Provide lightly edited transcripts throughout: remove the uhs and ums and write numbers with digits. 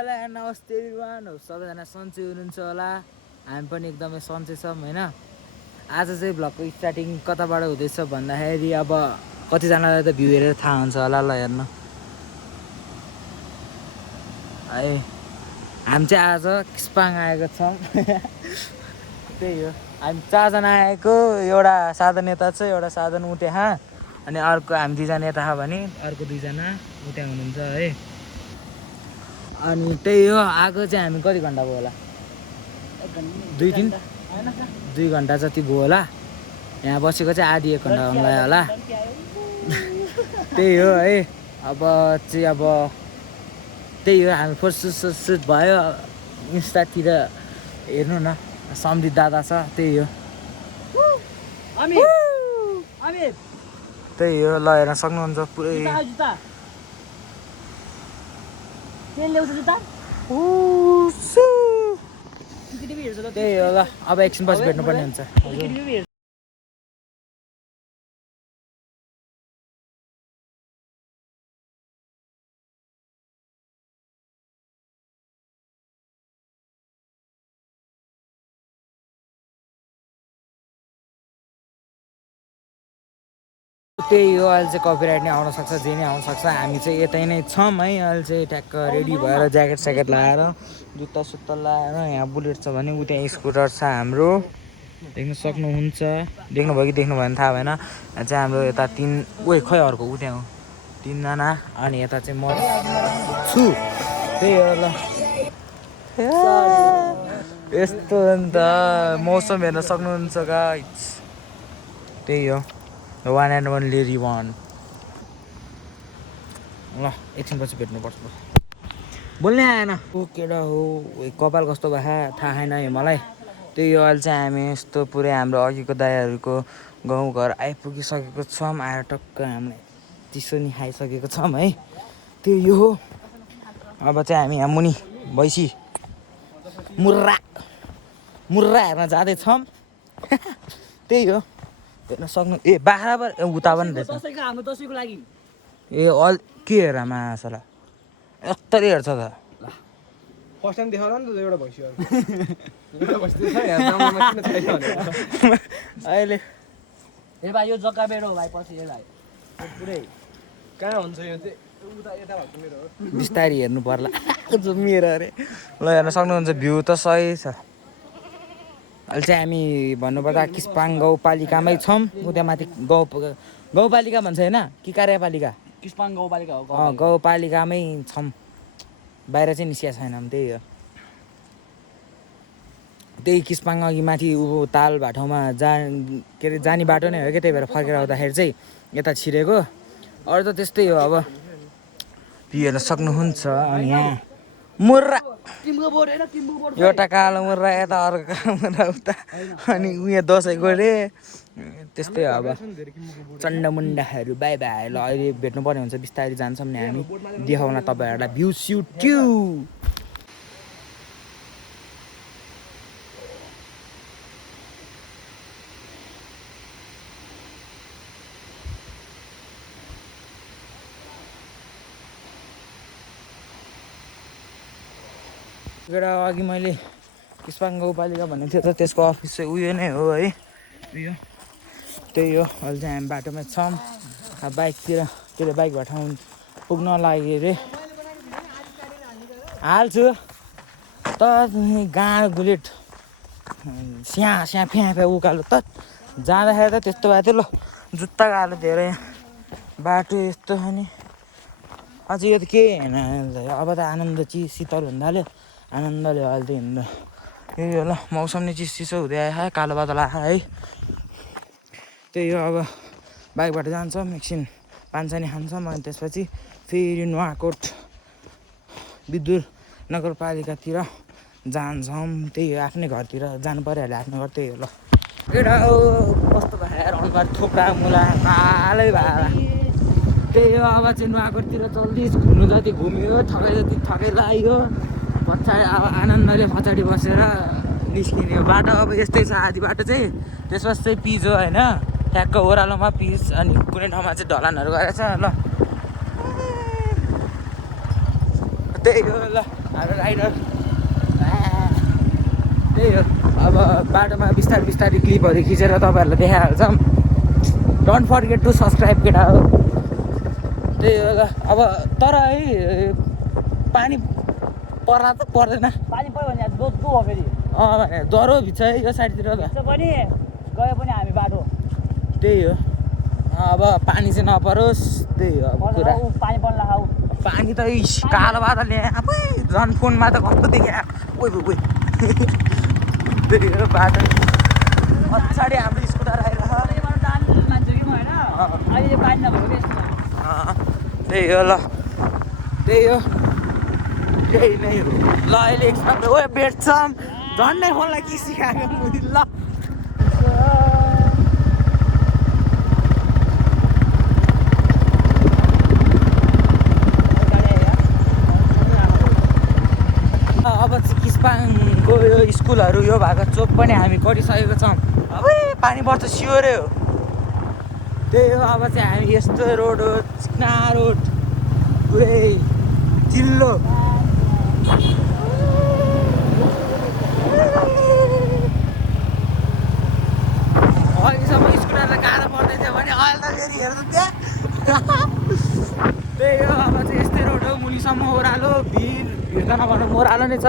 नमस्ते एभ्रिवान, सबैजना सन्चै हुनुहुन्छ होला। हामी पनि एकदमै सन्चै छौँ होइन। आज चाहिँ भ्लगको स्टार्टिङ कताबाट हुँदैछ भन्दाखेरि अब कतिजनालाई त भ्यू हेरेर थाहा हुन्छ होला। ल हेर्नु है, हामी चाहिँ आज किस्पाङ आएको छौँ। त्यही हो, हामी 4 जना आएको। एउटा साधन यता छ, एउटा साधन उता, अनि अर्को हामी 2 जना यता भने अर्को 2 जना उता हुनुहुन्छ है। अनि त्यही हो, आएको चाहिँ हामी कति घन्टा भयो होला? 2 घन्टा जति भयो होला। यहाँ बसेको चाहिँ आधी 1 घन्टा हुनलाई होला। त्यही हो है। अब चाहिँ अब त्यही हो, हामी फर्स्ट सुट भयो। इन्स्टातिर हेर्नु न, समृद्ध दादा छ। त्यही हो, त्यही हो। ल हेर्न सक्नुहुन्छ पुरै। त्यही हो। ल अब एकछिन पछि भेट्नुपर्ने हुन्छ। त्यही हो, अहिले चाहिँ कपिराइट नै आउन सक्छ, जे नै आउन सक्छ। हामी चाहिँ यतै नै छौँ है। अहिले चाहिँ ट्याक्क रेडी भएर ज्याकेट स्याकेट लगाएर जुत्ता सुत्ता लगाएर यहाँ बुलेट छ भने उ त्यहाँ स्कुटर छ हाम्रो, देख्न सक्नुहुन्छ। देख्नुभयो कि देख्नु भएन थाहा भएन। चाहिँ हाम्रो यता 3 खै अर्को उ त्यहाँ हो 3 जना, अनि यता चाहिँ म छु। त्यही हो। ल यस्तो अन्त मौसम हेर्न सक्नुहुन्छ गाइस। त्यही हो, वान एन्ड ओन्ली रिवान। ल एकछिन पछि भेट्नुपर्छ। बोल्नै आएन ऊ केटा हो, कपाल कस्तो भयो थाहा छैन है मलाई। त्यही हो, अहिले चाहिँ हामी यस्तो पुरै हाम्रो अघिको दाइहरूको गाउँघर आइपुगिसकेको छौँ। आएर टक्क हामीले चिसो नि खाइसकेको छौँ है। त्यही हो, अब चाहिँ हामी यहाँ मुनि भैँसी मुर्रा हेर्न जाँदैछौँ। त्यही हो, हेर्न सक्नु। ए बाख्रा पो उता पनि रहेछ। ए अल के हेर मासला यस्तरी हेर्छ त। फर्स्ट टाइम देखाउला नि त एउटा भैँसी अहिले ए भाइ यो जग्गा मेरो हो भाइ, पछि ए भाइ पुरै कहाँ हुन्छ यो चाहिँ? उता यता भएको मेरो हो। बिस्तारी हेर्नु पर्ला। जो मेरो अरे। ल हेर्न सक्नुहुन्छ, भ्यू त सही छ। अहिले चाहिँ हामी भन्नुपर्दा किस्पाङ गाउँपालिकामै छौँ। उता माथि गाउँपालिका भन्छ होइन कि कार्यपालिका? किस्पाङ गाउँपालिका हो। गाउँपालिकामै छौँ, बाहिर चाहिँ निस्किया छैनौँ। त्यही हो, त्यही किस्पाङ अघि माथि ऊ ताल भाटोमा के अरे जाने बाटो नै हो क्या। त्यही भएर फर्केर आउँदाखेरि चाहिँ यता छिरेको। अरू त त्यस्तै हो। अब भ्यू हेर्न सक्नुहुन्छ। अनि यहाँ मुर्रा, एउटा कालो मुर्रा यता, अर्को कालो मुर्रा उता, अनि उयो दसैँको रे। त्यस्तै हो। अब चण्डमुण्डाहरू बाई बाई। ल अहिले भेट्नुपर्ने हुन्छ, बिस्तारै जान्छौँ नि हामी, देखाउन तपाईँहरूलाई भ्यू स्यु ट्यु। एउटा अघि मैले किस्पाङ गाउँपालिका भनेको थियो त, त्यसको अफिस चाहिँ उयो नै हो है। उयो त्यही हो। अहिले चाहिँ हामी बाटोमा छौँ। बाइकतिर के अरे बाइकबाट ठाउँ पुग्न लागि अरे हाल्छु त। गाँड बुलेट स्या फ्या फ्या उकालो त जाँदाखेरि त त्यस्तो भएको थियो। ल जुत्ता गालो धेरै बाटो यस्तो छ नि। अझै यो त के होइन, अब त आनन्द शीतल हुन थाल्यो। आनन्दले अहिले त हिँड्दा यही हो। ल मौसम नै चिसो हुँदै आयो, कालो बादल आयो है। त्यही हो, अब बाइकबाट जान्छौँ, एकछिन पानसानी खान्छौँ, अनि त्यसपछि फेरि नुवाकोट विद्युत नगरपालिकातिर जान्छौँ। त्यही हो, आफ्नै घरतिर जानु परिहाल्यो, आफ्नो घर। त्यही हो। ल केटा हो कस्तो भयो अनुहार, थोप्रा मुला कालै भयो। त्यही हो, अब चाहिँ नुवाकोटतिर जल्दी घुम्नु जति घुम्यो, थकाइ जति थकाइ लाग्यो। पछाडि अब आनन्दले पछाडि बसेर निस्किने हो। बाटो अब यस्तै छ, आधी बाटो चाहिँ त्यसपछि चाहिँ पिच हो होइन, ठ्याक्क ओह्रालोमा पिच, अनि कुनै ठाउँमा चाहिँ ढलानहरू गरेको छ। ल त्यही हो। ल हाम्रो राइडर त्यही हो अब बाटोमा बिस्तारै बिस्तारै क्लिपहरू खिचेर तपाईँहरूलाई देखाइहाल्छौँ डोन्ट फर्गेट टु सब्सक्राइब केटा हो त्यही हो ल अब तर है पानी पर्ला त पर्दैन पानी पऱ्यो भने दोधो हो फेरि भने डह्रो भित्र है यो साइडतिर त त्यसो पनि गयो पनि हामी बाटो त्यही हो अब पानी चाहिँ नपरोस् त्यही हो अब कुरा पानी पर्ला खाऊ पानी त कालो बादल ल्याए आफै झन् फोनमा त कस्तो देखा ओइ त्यही हो बाटो पछाडि हाम्रो स्कुटर आइरह मान्छे कि म होइन अहिले पानी नभएको यस्तो त्यही हो ल त्यही हो त्यही नै हो ल अहिले एकछिन ओ भेट्छौँ झन्डै खोल्न के सिकाएको मुनि ल अब चाहिँ किस्पाङको यो स्कुलहरू यो भएको चोक पनि हामी गरिसकेको छौँ अब पानी पर्छ सियोरै हो त्यही हो अब चाहिँ हामी यस्तो रोड हो चिक्ना रोड पुरै चिल्लो अघिसम्म स्कुटरलाई गाह्रो पर्दै थियो भने अहिले त फेरि हेर्नु त्यहाँ त्यही हो अब चाहिँ यस्तै रोड हो मुनिसम्म ओह्रालो भिड त नभन्नु ओह्रालो नै छ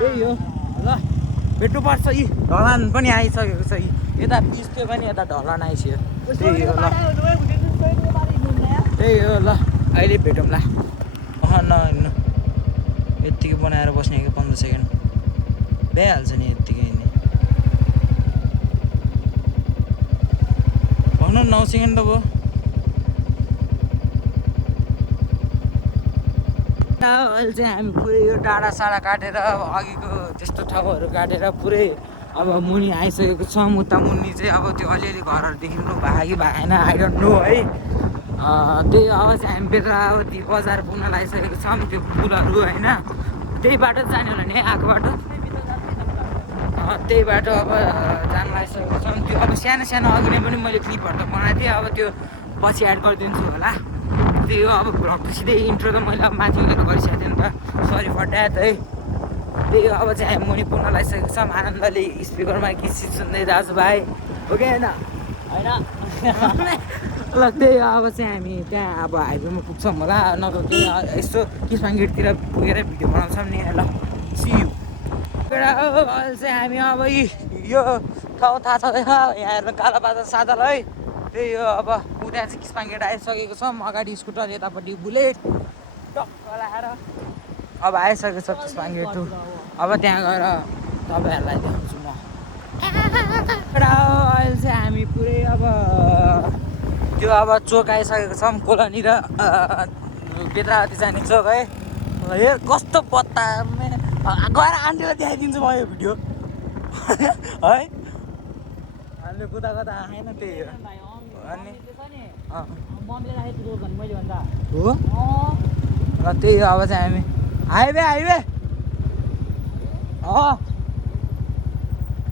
त्यही हो ल भेट्नुपर्छ यी ढलान पनि आइसकेको छ यी यता पिच्थ्यो पनि यता ढलान आइसक्यो त्यही हो ल त्यही हो ल अहिले भेटौँला नहिँड्नु यत्तिकै बनाएर बस्ने कि 15 सेकेन्ड भइहाल्छ नि यत्तिकै नि भन्नु 9 सेकेन्ड त भयो अहिले चाहिँ हामी पुरै यो डाँडा साडा काटेर अघिको त्यस्तो ठाउँहरू काटेर पुरै अब मुनि आइसकेको छौँ उता मुनि चाहिँ अब त्यो अलिअलि घरहरू देखिनु भयो कि भएन आई डोन्ट नो है त्यही अब चाहिँ हामी बेद्रावती बजार पुग्न लागिसकेको छौँ त्यो पुलहरू होइन त्यही बाटो जाने होला नि है आएको बाटो त्यही बाटो अब जान लागिसकेको छौँ त्यो अब सानो सानो अघि नै पनि मैले क्लिपहरू त बनाएको थिएँ अब त्यो पछि एड गरिदिन्छु होला त्यही हो अब भ्लग त सिधै इन्ट्रो त मैले अब माथि उनीहरू गरिसकेको थिएँ नि त सरी फर द्याट है त्यही हो अब चाहिँ हामी मुनि पुग्न लागिसकेको छौँ आनन्दले स्पिकरमा गीत सिट सुन्दै दाजुभाइ हो कि होइन ल त्यही हो अब चाहिँ हामी त्यहाँ अब हाइवेमा पुग्छौँ होला नभए केही यस्तो किस्मा गेटतिर पुगेर भिडियो बनाउँछौँ नि ल सी यु अहिले चाहिँ हामी अब यो ठाउँ थाहा छँदैछ यहाँ हेर्नु कालो बादल सादल है त्यही हो अब उता चाहिँ किस्मा गेट आइसकेको छौँ अगाडि स्कुटर यतापट्टि बुलेट टक्क लगाएर अब आइसकेको छ किस्मा गेट अब त्यहाँ गएर तपाईँहरूलाई देखाउँछु म अहिले चाहिँ हामी पुरै अब त्यो अब चोक आइसकेको छौँ कोलोनी र बेद्रावती जाने चोक है हेर कस्तो पत्ता गएर आन्टीलाई देखाइदिन्छु म यो भिडियो है हामीले कुदा कता आएन त्यही हो अनि हो र त्यही हो अब चाहिँ हामी हाइवे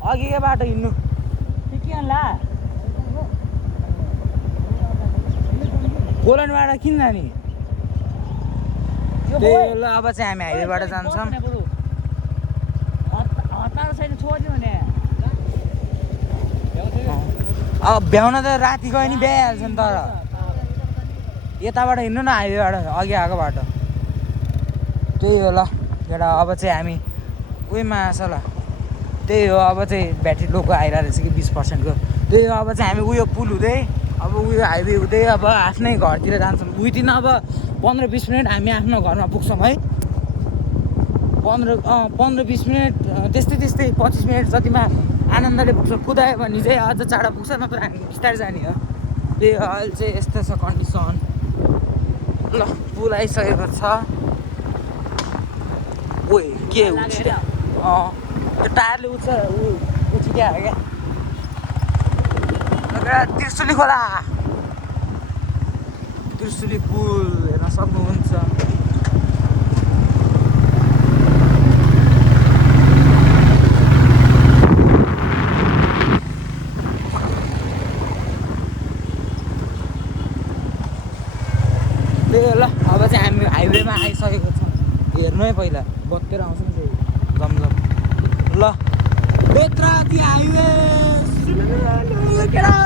अघिकै बाटो हिँड्नु के होला कोलनबाट किन जाने त्यही हो ल अब चाहिँ हामी हाइवेबाट जान्छौँ अब भ्याउन त राति गयो नि भ्याइहाल्छ नि तर यताबाट हिँड्नु न हाइवेबाट अघि आएको बाटो त्यही हो ल एउटा अब चाहिँ हामी उयोमा आछ ल त्यही हो अब चाहिँ ब्याट्री लोको आइरहेको रहेछ कि 20%को त्यही हो अब चाहिँ हामी उयो पुल हुँदै अब उयो हाइवे हुँदै अब आफ्नै घरतिर जान्छौँ विदिन अब 15-20 मिनट हामी आफ्नो घरमा पुग्छौँ है 15-20 मिनट त्यस्तै 25 मिनट जतिमा आनन्दले पुग्छ कुदायो भने चाहिँ अझ चाँडो पुग्छ नत्र हामी बिस्तारै जाने हो त्यही हो अहिले चाहिँ यस्तो छ कन्डिसन ल पुल आइसकेको छ ओइ के उछिट्यो त्यो टायरले उछिट्या हो क्या त्रिशुली खोला त्रिशुली पुल हेर्न सक्नुहुन्छ त्यही हो ल अब चाहिँ हामी हाइवेमा आइसकेको छौँ हेर्नु है पहिला बत्तेर आउँछ नि त्यही जमजम ल बेत्राती हाइवे केटा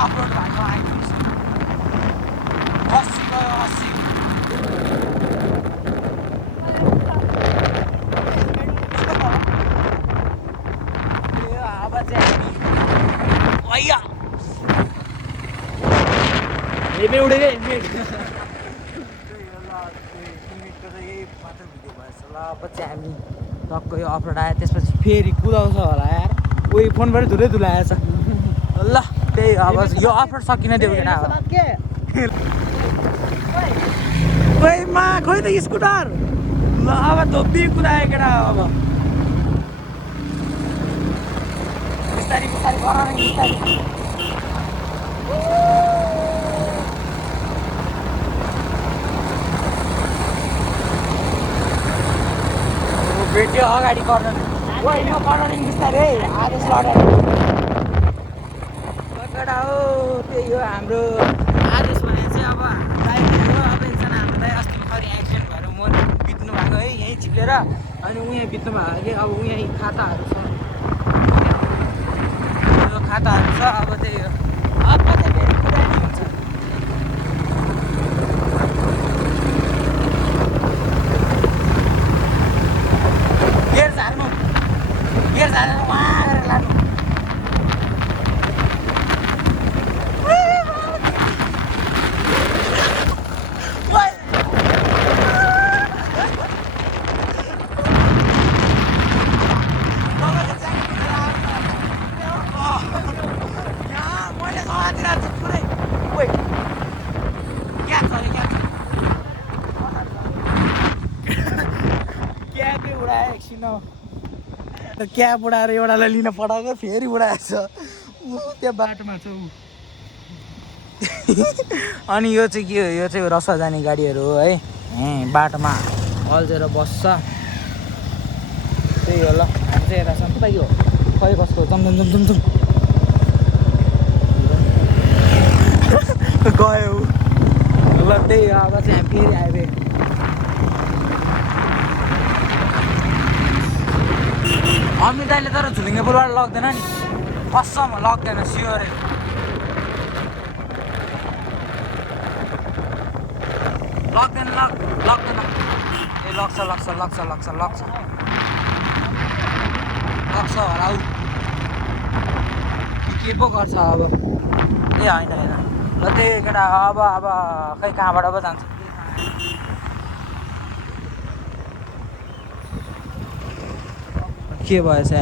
अपलोड भएको आइपुग्छ 80 गयो 80 अब चाहिँ हामी हेलमेट उडेको हेलमेट लिमिटको चाहिँ यही मात्र भिडियो भएछ ल अब चाहिँ हामी टक्क यो अपलोड आयो त्यसपछि फेरि कुदाउँछ होला यार उही फोनबाट धुलै धुलाएछ ल त्यही अब यो अपलोड सकिन देऊ केटा खोइ मा खोइ त स्कुटर ल अब धोबी कुदायो केटा अब बिस्तारी बिस्तारी गर बिस्तारी भेट्यो अगाडि कर्नर यो कर्नरिङ बिस्तारै आदेश लडेर केटा हो त्यही हो हाम्रो आदेश भने चाहिँ अब ड्राइभर हो अब एकजना हामीलाई अस्ति भर्खर एक्सिडेन्ट भएर म बित्नु भएको है यहीँ चिप्लेर अनि उहाँ बित्नु भएको कि अब उहाँ खाताहरू छ यो खाताहरू छ अब त्यही हो अब कतै फेरि कुदाइ हुन्छ गेर झार्नु उहाँ लानु क्याब उडाएर एउटालाई लिन पठाएको फेरि उडाएछ ऊ त्यहाँ बाटोमा छ ऊ अनि यो चाहिँ के हो यो चाहिँ रसा जाने गाडीहरू हो है बाटोमा अल्झेर बस्छ त्यही हो ल हामी चाहिँ यता छौँ यो खै कसको जमजम जमजम गयो ल त्यही हो अब चाहिँ हामी फेरि आइबे अमिताले तर झुलिङ्गे पुलबाट लग्दैन नि कसम लग्दैन स्योर लग्दैन लग्दैन ए लग्छ होला ऊ के पो गर्छ अब ए होइन ल त्यही केटा अब खै कहाँबाट पो जान्छ के भएछ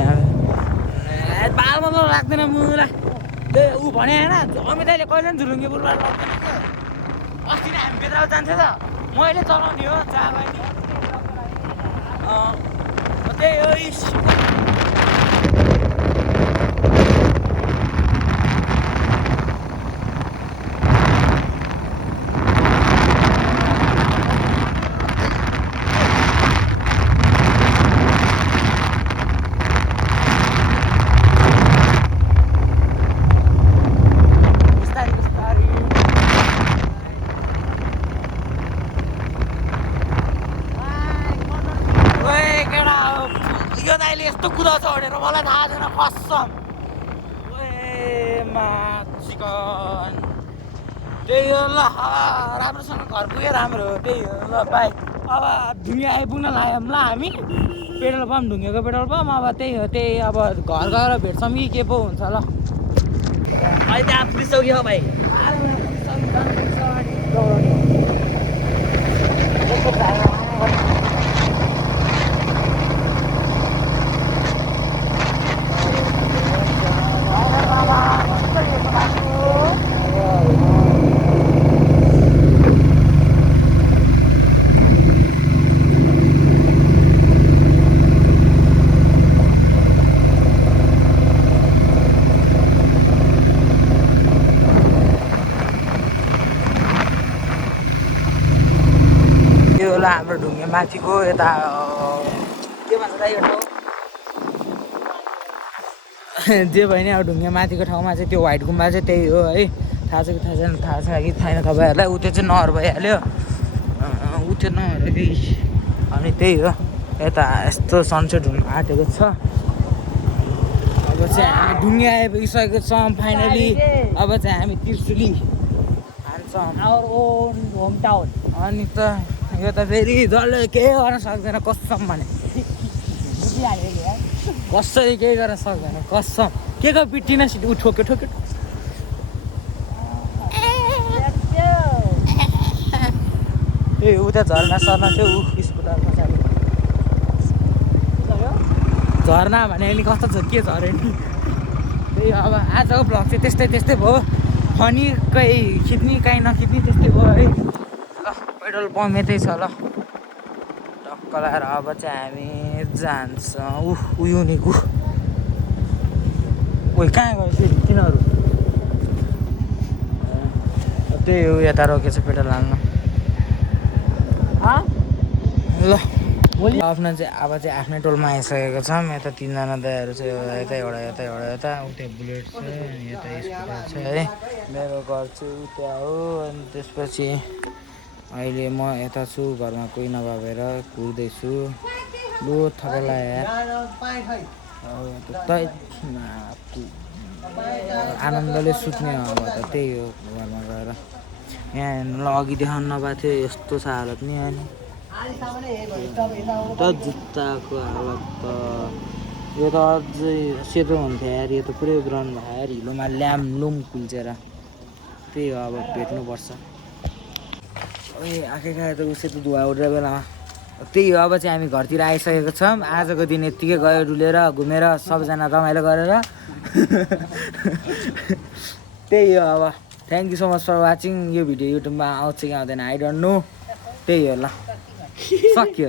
बालमा त लाग्दैन मुलाई त्यही ऊ भने होइन अमिताले कहिले पनि झुलुङ्गे पुलबाट लग्दैन क्या अस्ति नै हामी बेद्राउ जान्थ्यो त मैले चलाउने हो जहाँ भयो नि त्यही हो यस्तो कुदाउँछ भनेर मलाई थाहा छैन कसम चिकन त्यही हो ल राम्रोसँग घर पुग्यो राम्रो त्यही हो ल बाई अब ढुङ्गे आइपुग्न लाग्यौँ ल हामी पेट्रोल पम्प ढुङ्गेको पेट्रोल पम्प अब त्यही हो त्यही अब घर गएर भेट्छौँ कि के पो हुन्छ ल अहिले त्यहाँ पुगिसक्यो भाइ माथिको यता के भन्छ त यो ठाउँ जे भयो नि अब ढुङ्गे माथिको ठाउँमा चाहिँ त्यो व्हाइट गुम्बा चाहिँ त्यही हो है थाहा छ कि थाहा छैन थाहा छ कि छैन तपाईँहरूलाई ऊ त्यो चाहिँ नहर भइहाल्यो ऊ त्यो नहर कि अनि त्यही हो यता यस्तो सनसेट हुनु आँटेको छ अब चाहिँ हामी ढुङ्गे आइपुगिसकेको छौँ फाइनली अब चाहिँ हामी त्रिशुली हान्छौँ आवर ओन होम टाउन अनि त यो त फेरि जसले केही गर्न सक्दैन कसम भने बुझिहाल्यो नि यार कसरी केही गर्न सक्दैन कसम के को पिटिन सिट ऊ ठोक्यो ठोक्यो ए उता झर्ना सर्ना थियो ऊ स्कुटर पछाडि झर्ना भने नि कस्तो छ के झऱ्यो नि त्यही अब आजको भ्लग चाहिँ त्यस्तै भयो फनी कहीँ खिच्ने कहीँ नखिच्ने त्यस्तै भयो है ल पेट्रोल पम्प यतै छ ल टक्क लगाएर अब चाहिँ हामी जान्छौँ उयो नि ओइ कहाँ गयो फेरि तिनीहरू त्यही हो यता रोकेछ पेट्रोल हाल्नु ल आफ्नो चाहिँ अब चाहिँ आफ्नै टोलमा आइसकेको छौँ यता तिनजना दाइहरू चाहिँ यता यता उता बुलेट छ अनि यता स्कुटर छ है मेरो घर चाहिँ उता हो अनि त्यसपछि अहिले म यता छु घरमा कोही नभएर कुर्दैछु लु थपेला यार आनन्दले सुत्ने अब त त्यही हो घरमा गएर यहाँ अघि देखाउनु नपाएको थियो यस्तो छ हालत नि अनि त जुत्ताको हालत त यो त अझै सेतो हुन्थ्यो यार यो त पुरै ब्राउन भयो यार हिलोमा ल्यामलुम कुल्चेर त्यही हो अब भेट्नुपर्छ ओइ आँखै खायो त सेतो धुवा उठ्ने बेलामा त्यही हो अब चाहिँ हामी घरतिर आइसकेको छौँ आजको दिन यत्तिकै गयो डुलेर घुमेर सबजना रमाइलो गरेर त्यही हो अब thank you so much for watching यो भिडियो युट्युबमा आउँछ कि आउँदैन आई डोन्ट नो त्यही हो ल सक्यो